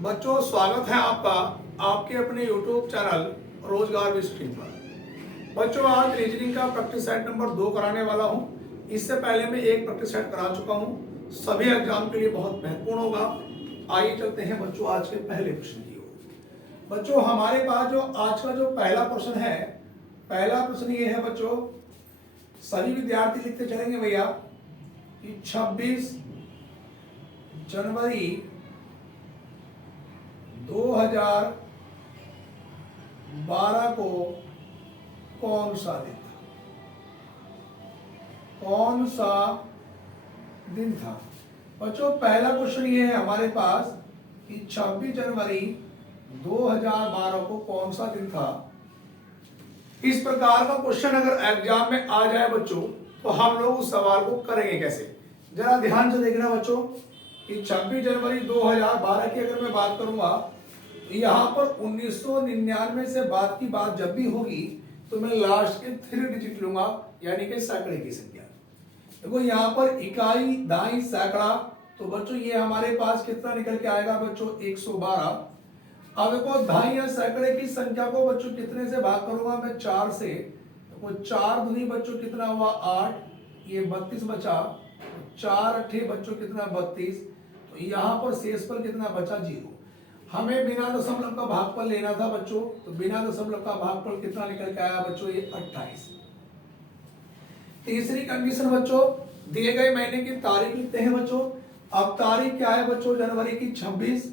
बच्चों, स्वागत है आपका आपके अपने YouTube चैनल रोजगार विद स्ट्रीम पर। बच्चों, आज रीजनिंग का प्रैक्टिस सेट नंबर 2 कराने वाला हूं। इससे पहले मैं एक प्रैक्टिस सेट करा चुका हूं। सभी एग्जाम के लिए बहुत महत्वपूर्ण होगा। आइए चलते हैं बच्चों आज के पहले प्रश्न की ओर। बच्चों, हमारे पास जो आज का जो पहला प्रश्न है, पहला प्रश्न ये है बच्चों, सभी विद्यार्थी लिखते चलेंगे भैया कि 26 जनवरी 2012 को कौन सा दिन था? कौन सा दिन था? बच्चों, पहला क्वेश्चन ये है हमारे पास कि 26 जनवरी 2012 को कौन सा दिन था। इस प्रकार का क्वेश्चन अगर एग्जाम में आ जाए बच्चों, तो हम लोग उस सवाल को करेंगे कैसे? जरा ध्यान से देखना बच्चों कि 26 जनवरी 2012 की अगर मैं बात करूंगा, यहां पर 1999 से बाद की बात जब भी होगी तो मैं लास्ट के 3 डिजिट लूंगा, यानी कि सैकड़े की संख्या। देखो यहाँ पर इकाई, दाई, सैकड़ा, तो बच्चों ये हमारे पास कितना निकल के आएगा बच्चों? 112। अब देखो दाई या सैकड़े की संख्या को बच्चों कितने से भाग करूंगा मैं? 4 से। देखो 4 दूनी बच्चों कितना हुआ? 8, ये 32 बचा। 4 अट्ठे बच्चों कितना? 32। तो यहाँ पर शेषफल कितना बचा? 0। हमें बिना दशमलव का भागफल लेना था बच्चों, तो बिना दशमलव का भागफल कितना निकल के आया बच्चों? ये 28। तीसरी कंडीशन बच्चों, दिए गए महीने की तारीख लिखते हैं बच्चों। अब तारीख क्या है बच्चों? जनवरी की 26।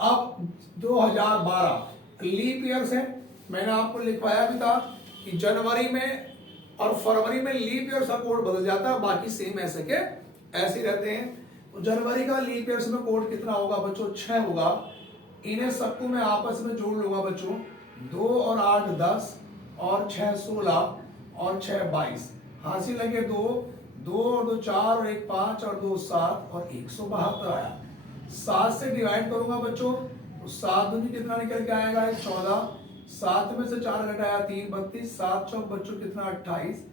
अब 2012 लीप ईयर्स है। मैंने आपको लिखवाया भी था कि जनवरी में और फरवरी में लीप ईयर्स का कोड बदल जाता है, बाकी सेम ऐसे के ऐसे ही रहते हैं। तो जनवरी का लीप ईयर्स में कोड कितना होगा बच्चों? 6 होगा। इन्हें सबको मैं आपस में जोड़ लूंगा बच्चों। 2 और 8 10 और 6 16 और 6 22। हासिल लगे 2, 2 और 2 4 और 1 5 और 2 7 और 172 आया। 7 से डिवाइड करूंगा बच्चों, तो 7 दूनी कितना निकल के आएगा? 14। 7 में से 4 घटाया 3 32। 7 चौक बच्चों कितना? 28।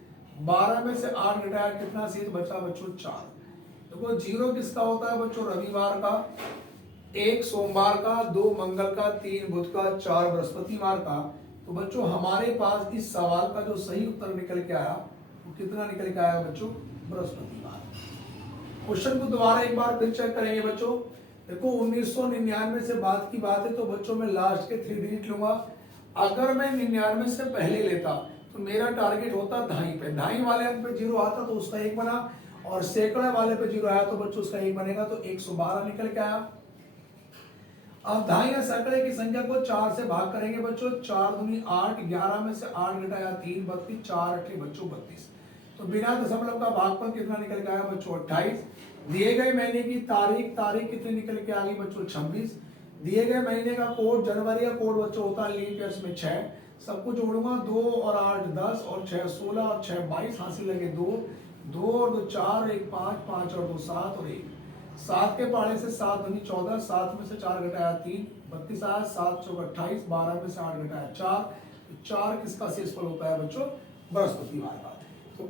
12 में से 8 घटाया कितना शेष बचा बच्चों? 4। देखो 0 किसका होता है बच्चों? रविवार का, 1 सोमवार का, 2 मंगल का, 3 बुध का, 4 बृहस्पतिवार का। तो बच्चों हमारे पास इस सवाल का जो सही उत्तर निकल के आया वो कितना निकल के आया बच्चों? बृहस्पतिवार। क्वेश्चन को दोबारा एक बार फिर चेक करेंगे बच्चों। देखो 1999 से बाद की बात है, तो बच्चों मैं लास्ट के 3 डिजिट लूंगा। अगर मैं 99 से पहले लेता तो मेरा टारगेट होता ढाई पे। ढाई वाले अंक पे 0 आता तो उसका 1 बना, और सैकड़े वाले पे 0 आया तो बच्चों उसका 1 बनेगा, तो 112 निकल के आया। अब ढाई या सैकड़े की संख्या को 4 से भाग करेंगे बच्चों। 4 दूनी 8, 11 में से 8 घटाया 3 32, 4 अट्ठे बच्चों 32। तो बिना दशमलव का भागफल कितना निकल के आया बच्चों? 28। दिए गए महीने की तारीख, तारीख कितनी निकल के आ गई बच्चों? 26। दिए गए महीने का कोड, जनवरी का कोड बच्चों होता है लीप ईयर्स में 6। सबको जोड़ूंगा, 2 और 8 10 और 6 16 और 6 22। हासिल लगे 2, 2 और 2 4, 1 5, 5 और 2 7 और 1। 7 के पाड़े से 7 दूनी 14। 7 में से 4 घटाया 3 32 आया। 7 चौक 28। 12 में से 8 घटाया 4। तो 4 किसका शेषफल होता है बच्चों? बृहस्पतिवार का। तो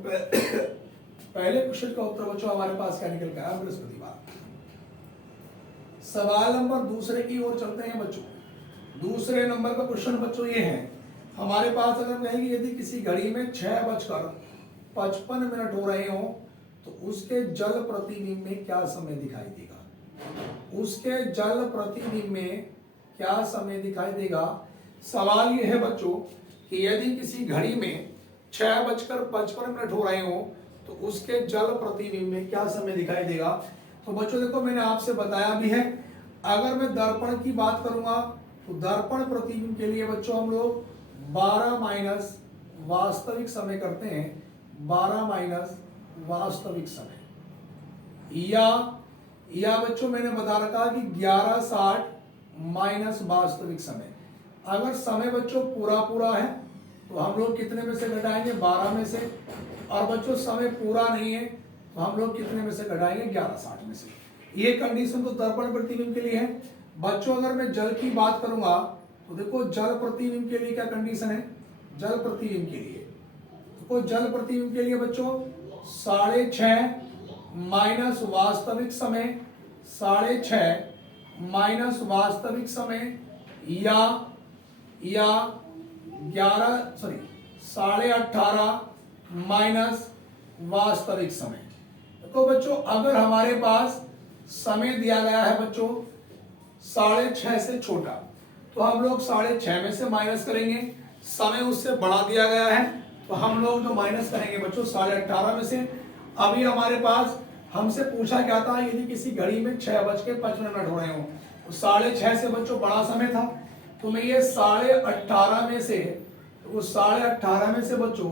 पहले क्वेश्चन का उत्तर बच्चों हमारे पास क्या निकल गया? बृहस्पतिवार। सवाल नंबर दूसरे की ओर चलते हैं बच्चों। दूसरे नंबर का क्वेश्चन बच्चों ये है हमारे पास, अगर कहेंगे यदि किसी घड़ी में 6:55 हो रहे हो तो उसके जल प्रतिबिंब में क्या समय दिखाई देगा? उसके जल प्रतिबिंब में क्या समय दिखाई देगा? सवाल ये है बच्चों कि यदि किसी घड़ी में 6:55 हो रहे हो तो उसके जल प्रतिबिंब में क्या समय दिखाई देगा? तो बच्चों देखो मैंने आपसे बताया भी है, अगर मैं दर्पण की बात करूंगा तो दर्पण प्रतिबिंब के लिए बच्चों हम लोग 12 माइनस वास्तविक समय करते हैं। 12 माइनस वास्तविक समय, या बच्चों मैंने बता रखा कि 11:60 माइनस वास्तविक समय। अगर समय बच्चों पूरा पूरा है तो हम लोग कितने में से घटाएंगे? 12 में से। और बच्चों समय पूरा नहीं है तो हम लोग कितने में से घटाएंगे? 11:60 में से। ये कंडीशन तो दर्पण प्रतिबिंब के लिए है। बच्चों अगर मैं जल की बात करूंगा तो देखो जल प्रतिबिंब के लिए क्या कंडीशन है? जल प्रतिबिंब के लिए देखो, जल प्रतिबिंब के लिए बच्चों 6:30 माइनस वास्तविक समय, 6:30 माइनस वास्तविक समय या 18.5 माइनस वास्तविक समय। तो बच्चों अगर हमारे पास समय दिया गया है बच्चों 6.5 से छोटा, तो हम लोग 6.5 में से माइनस करेंगे। समय उससे बढ़ा दिया गया है तो हम लोग जो माइनस करेंगे बच्चों 18.5 में से। अभी हमारे पास हमसे पूछा क्या था, यदि किसी घड़ी में 6:55 हो रहे हो तो 6.5 से बच्चों बड़ा समय था, तो मैं ये 18.5 में से, वो 18.5 में से बच्चों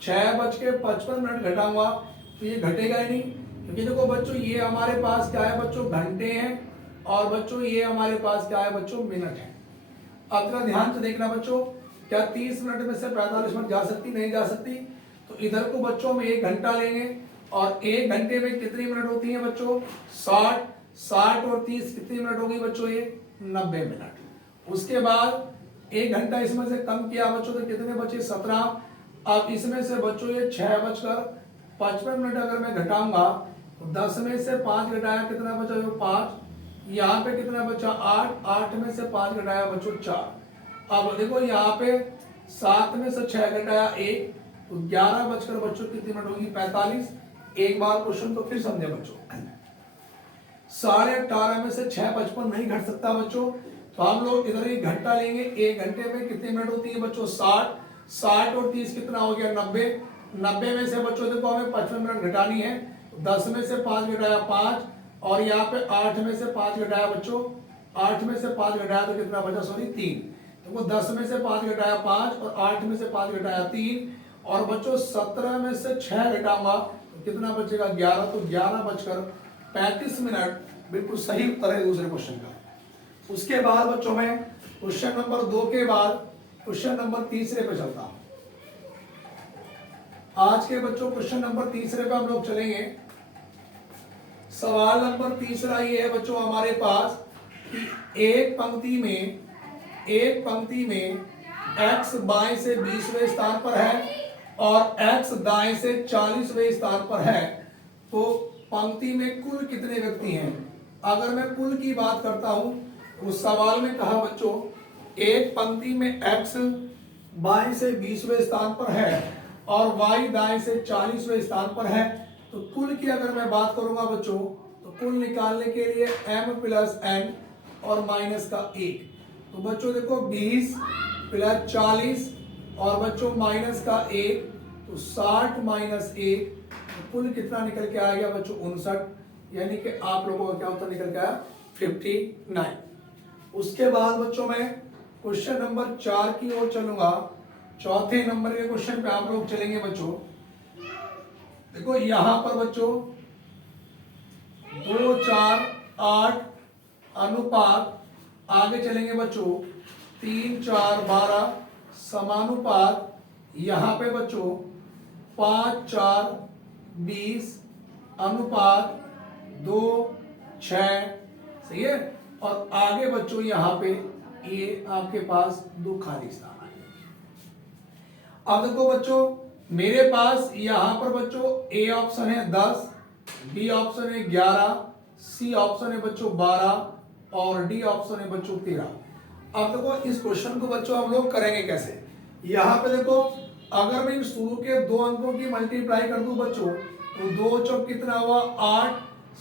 6:55 घटाऊंगा तो ये घटेगा ही नहीं, क्योंकि देखो बच्चों ये हमारे पास क्या है बच्चों, घंटे हैं, और बच्चों ये हमारे पास क्या है बच्चों, मिनट है। अब जरा ध्यान से देखना बच्चों, क्या 30 मिनट में से 45 मिनट जा सकती, नहीं जा सकती? तो इधर को बच्चों हम 1 घंटा लेंगे, और 1 घंटे में कितनी मिनट होती है बच्चों, 60 और 30 कितनी मिनट होगी बच्चों, ये 90 मिनट। उसके बाद 1 घंटा इसमें से कम किया बच्चों तो कितने बचे, 17। अब इसमें से बच्चों ये 6:55 अगर मैं घटाऊंगा तो 10 में से 5 घटाया कितना बचा, 5। यहाँ पे कितना बचा, 8 में से 5 घटाया बच्चों 4। अब देखो यहाँ पे 7 में से 6 घटाया 1, तो 11 बचकर बच्चों कितनी मिनट होगी, 45। एक बार क्वेश्चन को फिर समझे बच्चों, 18.5 में से 6:55 नहीं घट सकता बच्चों, तो हम लोग इधर 1 घंटा लेंगे। 1 घंटे में कितनी मिनट होती है बच्चों, 60 और 30 कितना हो गया, 90 में से बच्चों देखो हमें 55 मिनट घटानी है, 10 में से 5 घटाया 5, और यहाँ पे 8 में से 5 घटाया बच्चों, 8 में से 5 घटाया तो कितना बचा, सॉरी 3। तो वो 10 में से 5 घटाया 5, और 8 में से 5 घटाया 3, और बच्चों 17 में से 6 घटाऊंगा तो कितना बचेगा, 11। तो 11:35 मिनट बिल्कुल सही उत्तर है दूसरे क्वेश्चन का। उसके बाद बच्चों में क्वेश्चन नंबर 2 के बाद क्वेश्चन नंबर 3 पे चलता हूं। आज के बच्चों क्वेश्चन नंबर 3 पे हम लोग चलेंगे। सवाल नंबर 3 ये है बच्चों हमारे पास कि एक पंक्ति में x बाएं से 20वें स्थान पर है और x दाएं से 40वें स्थान पर है, तो पंक्ति में कुल कितने व्यक्ति हैं। अगर मैं कुल की बात करता हूं, उस सवाल में कहा बच्चों एक पंक्ति में x बाएं से 20वें स्थान पर है और y दाएं से 40वें स्थान पर है, तो कुल की अगर मैं बात करूंगा बच्चों, तो कुल निकालने के लिए m प्लस n और माइनस का 1। तो बच्चों देखो 20 प्लस 40 और बच्चों माइनस का 1, तो 60 माइनस 1, तो कुल कितना निकल के आ गया बच्चों, 59। यानी कि आप लोगों का क्या उत्तर निकल के आया, 59। उसके बाद बच्चों मैं क्वेश्चन नंबर 4 की ओर चलूंगा। चौथे नंबर के क्वेश्चन पे आप लोग चलेंगे बच्चों। देखो यहां पर बच्चों 2, 4, 8 अनुपात, आगे चलेंगे बच्चों 3, 4, 12 समानुपात, यहां पे बच्चों 5, 4, 20 अनुपात 2, 6, सही है। और आगे बच्चों यहां पे ये आपके पास 2 खाली स्थान है। अब देखो बच्चों मेरे पास यहां पर बच्चों ए ऑप्शन है 10, बी ऑप्शन है 11, सी ऑप्शन है बच्चों 12 और डी ऑप्शन है बच्चों 13। अब देखो इस क्वेश्चन को बच्चों हम लोग करेंगे कैसे। यहां पे देखो अगर मैं शुरू के 2 अंकों की मल्टीप्लाई कर दूं बच्चों, तो 2 चौक कितना हुआ 8,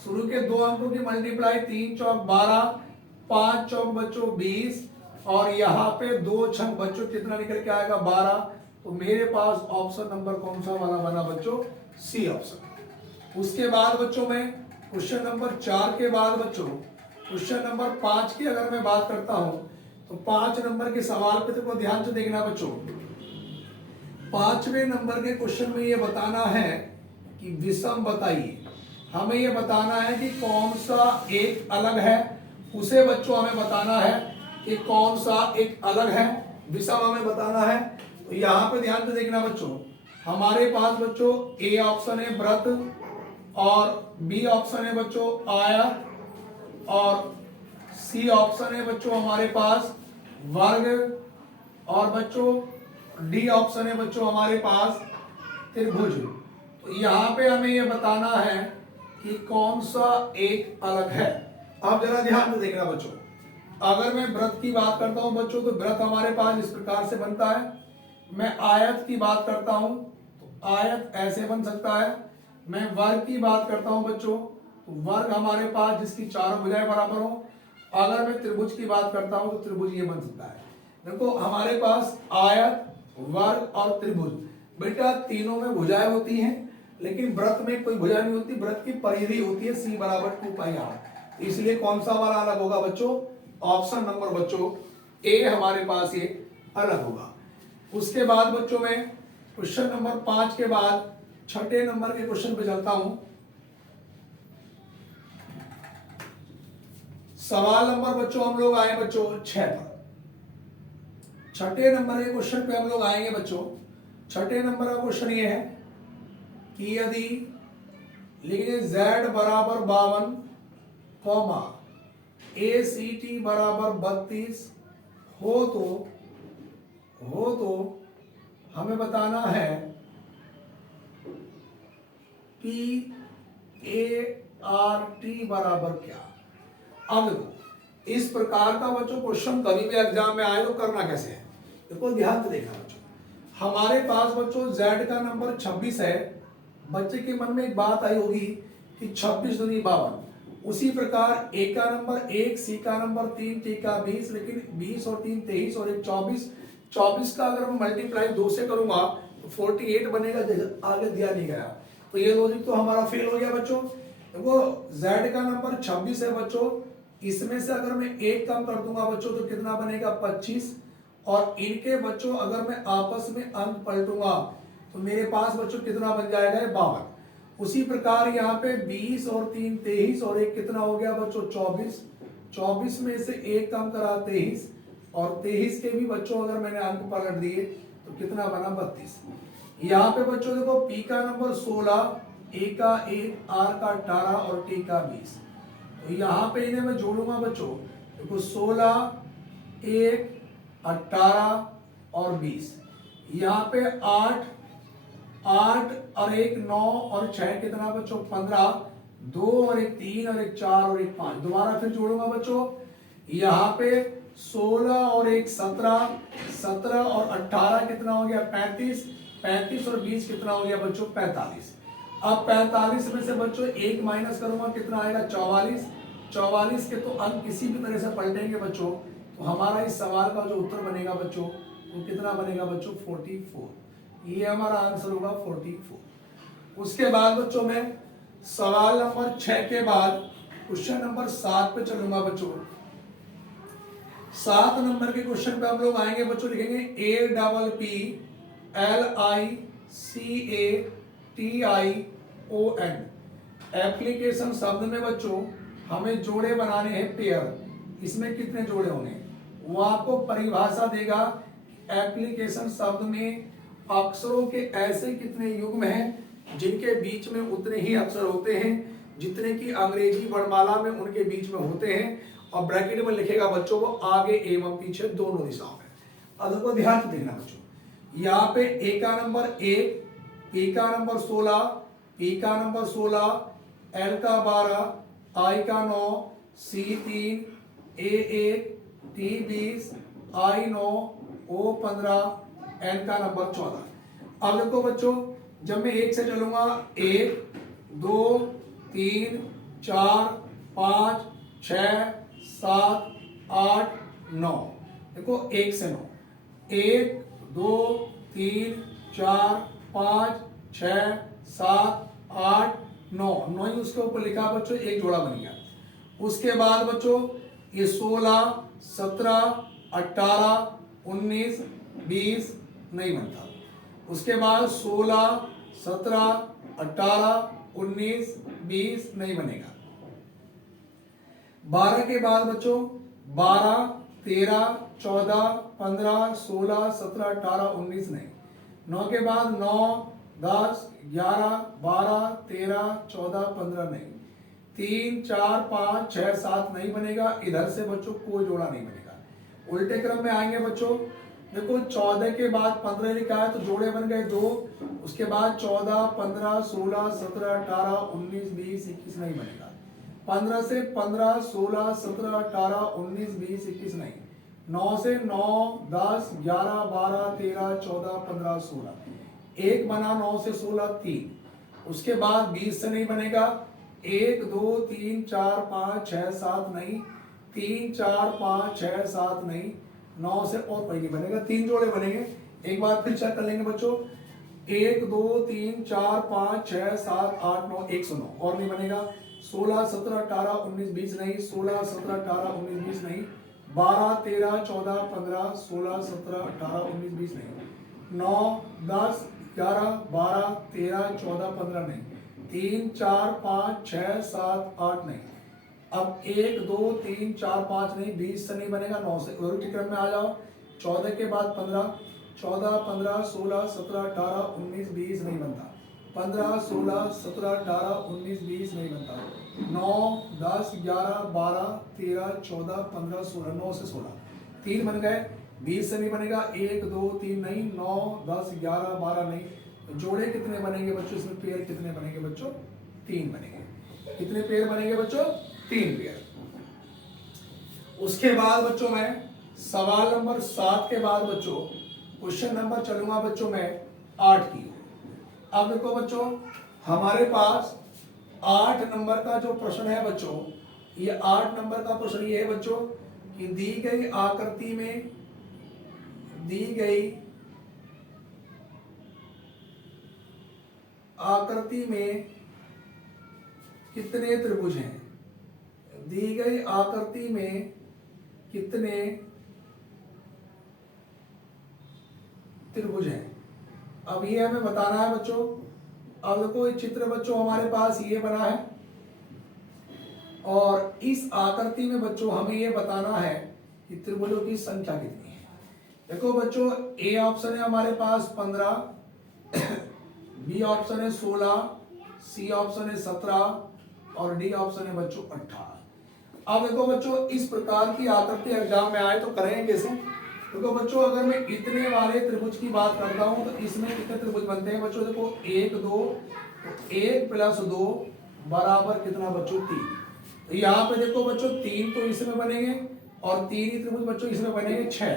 शुरू के 2 अंकों की मल्टीप्लाई 3 चौक 12, 5 चौक बच्चों 20, और यहाँ पे 2 छंग बच्चों कितना निकल के आएगा 12। तो मेरे पास ऑप्शन नंबर कौन सा वाला बना बच्चों, सी ऑप्शन। उसके बाद बच्चों में क्वेश्चन नंबर 4 के बाद बच्चों क्वेश्चन नंबर 5 की अगर मैं बात करता हूं, तो 5 नंबर के सवाल पे देखो ध्यान से देखना बच्चों। 5वें नंबर के क्वेश्चन में ये बताना है कि विषम बताइए। हमें ये बताना है कि कौन सा एक अलग है, उसे बच्चों हमें बताना है कि कौन सा एक अलग है, विषम हमें बताना है। तो यहाँ पे ध्यान से देखना बच्चों, हमारे पास बच्चों ए ऑप्शन है व्रत, और बी ऑप्शन है बच्चों आयत, और सी ऑप्शन है बच्चों हमारे पास वर्ग, और बच्चों डी ऑप्शन है बच्चों हमारे पास त्रिभुज। तो यहाँ पे हमें ये बताना है कि कौन सा एक अलग है। आप जरा ध्यान से देखना बच्चों, अगर मैं वृत्त की बात करता हूं बच्चों तो वृत्त हमारे पास इस प्रकार से बनता है। मैं आयत की बात करता हूं तो आयत ऐसे बन सकता है। मैं वर्ग की बात करता हूं बच्चों तो वर्ग हमारे पास जिसकी चारों भुजाएं बराबर हो। अगर मैं त्रिभुज की बात करता हूं तो त्रिभुज ये बन सकता है। देखो हमारे पास आयत, वर्ग और त्रिभुज, बेटा तीनों में भुजाएं होती हैं, लेकिन वृत्त में कोई भुजा नहीं होती, वृत्त की परिधि होती है C बराबर 2πr। इसलिए कौन सा वाला अलग होगा बच्चों? ऑप्शन नंबर बच्चों ए हमारे पास ये अलग होगा। उसके बाद बच्चों में क्वेश्चन नंबर 5 के बाद छठे नंबर के क्वेश्चन पे चलता हूं। सवाल नंबर बच्चों हम लोग आए बच्चों 6 पर। छठे नंबर के क्वेश्चन पे हम लोग आएंगे बच्चों। छठे नंबर का क्वेश्चन ये है कि यदि लिखिए z बराबर 52 कॉमा ACT बराबर 32 हो तो हमें बताना है PART बराबर क्या। अब देखो इस प्रकार का बच्चों क्वेश्चन कभी भी एग्जाम में आए तो करना कैसे है, देखो ध्यान से देखना बच्चों। हमारे पास बच्चों z का नंबर 26 है। बच्चे के मन में एक बात आई होगी कि 26 दूनी 52। उसी प्रकार a का नंबर 1, c का नंबर 3, t का 20, लेकिन 20 और 3 23 और 1 24। 24 का अगर मैं मल्टीप्लाई 2 से करूंगा तो 48 बनेगा, आगे दिया नहीं गया। तो ये लॉजिक तो हमारा फेल हो गया बच्चों। देखो z का नंबर 26 है बच्चों, इसमें से अगर मैं 1 कम कर दूंगा बच्चों तो कितना बनेगा 25। और इनके बच्चों अगर मैं आपस में अंक पलटूंगा तो मेरे पास बच्चों कितना बन जाएगा 52। उसी प्रकार यहाँ पे 20 और 3 23 और 1 कितना हो गया बच्चों 24। 24 में से 1 कम करा 23 और 23 के भी बच्चों अगर मैंने अंक पलट दिए तो कितना बना 32। यहाँ पे बच्चों देखो P का नंबर 16, A का 1, R का 18 और T का 20। तो यहाँ पे इन्हें मैं जोड़ूंगा बच्चों, देखो 16, 1, 18 और 20। यहाँ पे 8 और 1 9 और 6 कितना बच्चों 15, 2 और 1 3 और 1 4 और 1 5। दोबारा फिर जोड़ूंगा बच्चों, यहाँ पे 16 और 1 17, 17 और 18 कितना हो गया 35, 35 और 20 कितना हो गया बच्चों 45। अब 45 में से बच्चों 1 माइनस करूंगा कितना आएगा 44। 44 के तो अंक किसी भी तरह से पलटेंगे बच्चों, तो हमारा इस सवाल का जो उत्तर बनेगा बच्चों वो कितना बनेगा बच्चों 44। ये हमारा आंसर होगा 44। उसके बाद बच्चों में सवाल नंबर 6 के बाद क्वेश्चन नंबर 7 पे चलूंगा बच्चों। 7 नंबर के क्वेश्चन पे हम लोग आएंगे बच्चों, लिखेंगे APPLICATION। एप्लीकेशन शब्द में बच्चों हमें जोड़े बनाने हैं पेयर। इसमें कितने जोड़े होंगे वो आपको परिभाषा देगा। एप्लीकेशन शब्द में अक्षरों के ऐसे कितने युग्म हैं जिनके बीच में उतने ही अक्षर होते हैं जितने की अंग्रेजी वर्णमाला में उनके बीच में होते हैं, और ब्रैकेट में लिखेगा बच्चों वो आगे एवं पीछे दोनों दिशाओं में। अब देखो ध्यान से देखना बच्चों, यहाँ पे ए का नंबर 1, पी का नंबर 16, पी का नंबर 16, एल का 12, आई का 9, सी 3, ए 1, टी 20, आई 9, ओ 15, एन का नंबर 14। अब देखो बच्चों जब मैं 1 से चलूंगा 1 2 3 4 5 6 7 8 9। देखो 1 से 9, 1 2 3 4 5 6 7 8 9, 9 ही उसके ऊपर लिखा बच्चों, एक जोड़ा बन गया। उसके बाद बच्चों ये 16 17 18 19 20 नहीं बनता। उसके बाद 16 17 18 19 20 नहीं बनेगा। 12 के बाद बच्चों 12 13 14 15 16 17 18 19 नहीं। 9 के बाद 9 10 11 12 13 14 15 नहीं। 3 4 5 6 7 नहीं बनेगा। इधर से बच्चों कोई जोड़ा नहीं बनेगा। उल्टे क्रम में आएंगे बच्चों, देखो 14 के बाद 15 लिखा है तो जोड़े बन गए 2। उसके बाद 14 15 16 17 18 19 20 21 नहीं बनेगा। 15 से 15, 16, 17, 18, 19, 20, 21 नहीं, 9 से 9, 10, 11, 12, 13, 14, 15, 16, एक बना 9 से 16 3, उसके बाद 20 से नहीं बनेगा, 1 2 3 4 5 6 7 नहीं, 3 4 5 6 7 नहीं, 9 से और कोई नहीं बनेगा, 3 जोड़े बनेंगे। एक बार फिर चेक कर लेंगे बच्चों, 1 2 3 4 5 6 7 8 9, 109 और नहीं बनेगा, 16 17 18 19 20 नहीं, 16 17 18 19 20 नहीं, 12 13 14 15 16 17 18 19 20 नहीं, 9 10 11 12 13 14 15 नहीं, 3 4 5 6 7 8 नहीं। अब 1 2 3 4 5 नहीं, 20 से नहीं बनेगा, 9 से उल्टे क्रम में आ जाओ, 14 के बाद 15, 14 15 16 17 18 19 20 नहीं बनता, 15 16 17 18 19 20 नहीं बनता, 9 10 11 12 13 14 15 16, 9 से 16 3 बन गए, 20 से नहीं बनेगा, 1 2 3 नहीं, 9 10 11 12 नहीं। तो जोड़े कितने बनेंगे बच्चों, इसमें पेयर कितने बनेंगे बच्चों, 3 बनेंगे। कितने पेयर बनेंगे बच्चों, 3 पेयर। उसके बाद बच्चों मैं सवाल नंबर 7 के बाद बच्चों क्वेश्चन नंबर चलूंगा बच्चों मैं 8 की। अब देखो बच्चों हमारे पास 8 नंबर का जो प्रश्न है बच्चों, ये 8 नंबर का प्रश्न ये है बच्चों कि दी गई आकृति में कितने त्रिभुज हैं, दी गई आकृति में कितने त्रिभुज हैं। अब ये हमें बताना है बच्चों। अब देखो ये चित्र बच्चों हमारे पास ये बना है और इस आकृति में बच्चों हमें ये बताना है कि त्रिभुजों की संख्या कितनी है। देखो बच्चों ए ऑप्शन है हमारे पास 15, बी ऑप्शन है 16, सी ऑप्शन है 17 और डी ऑप्शन है बच्चों 18। अब देखो बच्चों इस प्रकार की आकृति एग्जाम में आए तो करेंगे कैसे। देखो बच्चों अगर मैं इतने वाले त्रिभुज की बात करता हूं तो इसमें कितने त्रिभुज बनते हैं बच्चों, देखो 1 2, तो 1 + 2 बराबर कितना बच्चों 3। तो यहाँ पे देखो बच्चों 3 तो इसमें बनेंगे और 3 ही त्रिभुज बच्चों इसमें बनेंगे 6।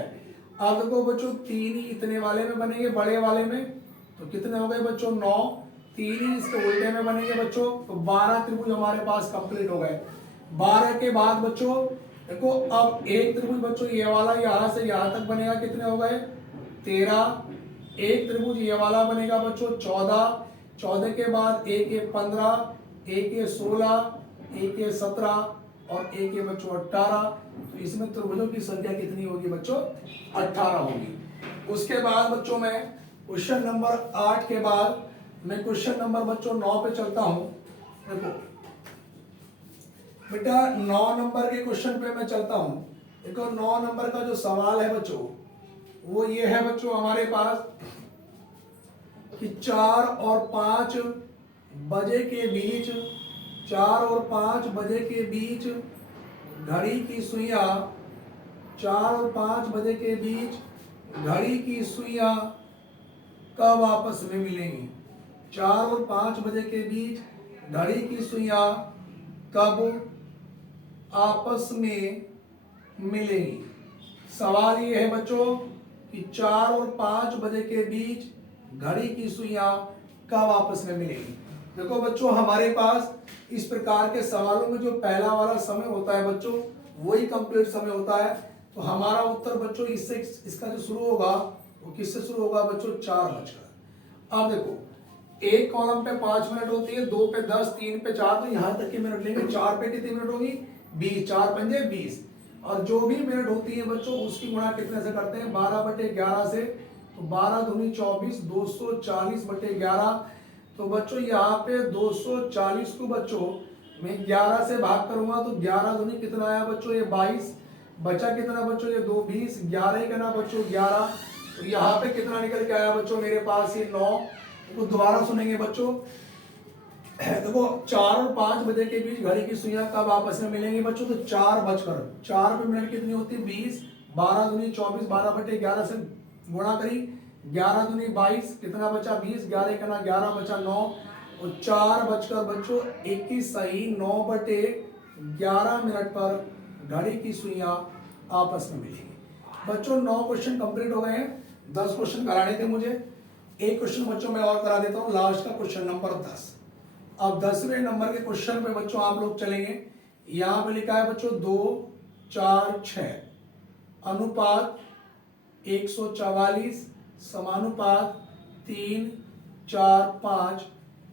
अब देखो बच्चों 3 ही इतने वाले में बनेंगे बड़े वाले में, तो कितने हो गए बच्चों 9, 3 ही इसके उल्टे में बनेंगे बच्चों, तो 12 त्रिभुज हमारे पास कंप्लीट हो गए। 12 के बाद बच्चों देखो अब एक त्रिभुज बच्चों ये वाला यहां से यहां तक बनेगा, कितने हो गए 13। एक त्रिभुज ये वाला बनेगा बच्चों 14, 14 के बाद एक ये 15, एक ये 16, एक ये 17 और एक ये बच्चों 18। तो इसमें त्रिभुजों की संख्या कितनी होगी बच्चों 18 होगी। उसके बाद बच्चों मैं क्वेश्चन नंबर 8 के बाद मैं क्वेश्चन नंबर बच्चों 9 पे चलता हूं। देखो बेटा 9 नंबर के क्वेश्चन पे मैं चलता हूं। देखो 9 नंबर का जो सवाल है बच्चों वो ये है बच्चों हमारे पास कि 4 और 5 बजे के बीच, 4 और 5 बजे के बीच घड़ी की सुइयां, 4 और 5 बजे के बीच घड़ी की सुइयां कब आपस में मिलेंगी। 4 और 5 बजे के बीच घड़ी की सुइयां कब आपस में मिलेंगी। सवाल ये है बच्चों कि 4 और 5 बजे के बीच घड़ी की सुइयां कब आपस में मिलेंगी। देखो बच्चों हमारे पास इस प्रकार के सवालों में जो पहला वाला समय होता है बच्चों वही कंप्लीट समय होता है। तो हमारा उत्तर बच्चों इससे इसका जो शुरू होगा वो किससे शुरू होगा बच्चों 4 बजकर। अब देखो एक कॉलम पे 5 मिनट होती है, 2 पे 10, 3 पे 4, तो यहां तक की मिनट लेंगे। 4 पे कितनी मिनट होगी 20, 4 पंजे 20 और जो भी मिनट होती है बच्चों उसकी गुणा कितने से करते हैं 12/11 से। तो 12 दूनी 24, 240/11। तो बच्चों यहाँ पे 240 को बच्चों मैं 11 से भाग करूंगा तो 11 दूनी कितना आया बच्चों ये 22, बचा कितना बच्चों ये 2 20, 11 का ना बच्चों 11। तो यहाँ पे कितना निकल के आया बच्चों मेरे पास ये 9। तो दोबारा सुनेंगे बच्चों। देखो 4 और 5 बजे के बीच घड़ी की सुइयां कब आपस में मिलेंगी बच्चों, तो 4 बजकर 4 पे मिनट कितनी होती है 20, 12 दूनी 24, 12/11 से गुणा करी, 11 दूनी 22, कितना बचा 20, 11 का ना 11 बचा 9 और 4 बजकर बच्चों 21 सही 9/11 11 मिनट पर घड़ी की सुइयां आपस में मिलेंगी। बच्चों 9 क्वेश्चन कंप्लीट हो गए हैं, 10 क्वेश्चन कराने थे मुझे। एक क्वेश्चन बच्चों मैं और करा देता हूं, लास्ट का क्वेश्चन नंबर 10। अब 10वें नंबर के क्वेश्चन पे बच्चों आप लोग चलेंगे। यहां पे लिखा है बच्चों 2, 4, 6 अनुपात 144 समानुपात 3, 4, 5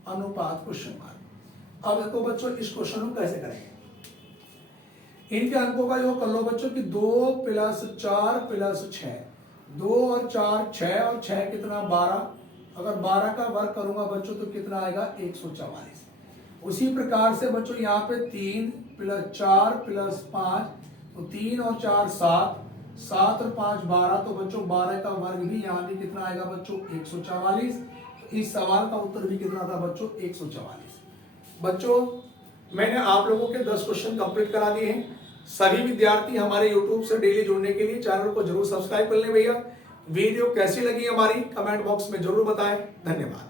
अनुपात क्वेश्चन मार्क। अब देखो बच्चों इस क्वेश्चन को कैसे करेंगे। इनके अंकों का योग कर लो बच्चों कि 2 + 4 + 6, 2 और 4 6 और 6 कितना 12। अगर 12 का वर्ग करूंगा बच्चों तो कितना आएगा 144। उसी प्रकार से बच्चों यहाँ पे 3 + 4 + 5, तो 3 और 4 7, 7 और 5 12, तो बच्चों 12 का वर्ग भी यहाँ भी कितना आएगा बच्चों 144। इस सवाल का उत्तर भी कितना था बच्चों 144। बच्चों मैंने आप लोगों के 10 क्वेश्चन कंप्लीट करा दिए हैं। सभी विद्यार्थी हमारे YouTube से डेली जुड़ने के लिए चैनल को जरूर सब्सक्राइब कर लें भैया। वीडियो कैसी लगी हमारी कमेंट बॉक्स में जरूर बताएं। धन्यवाद।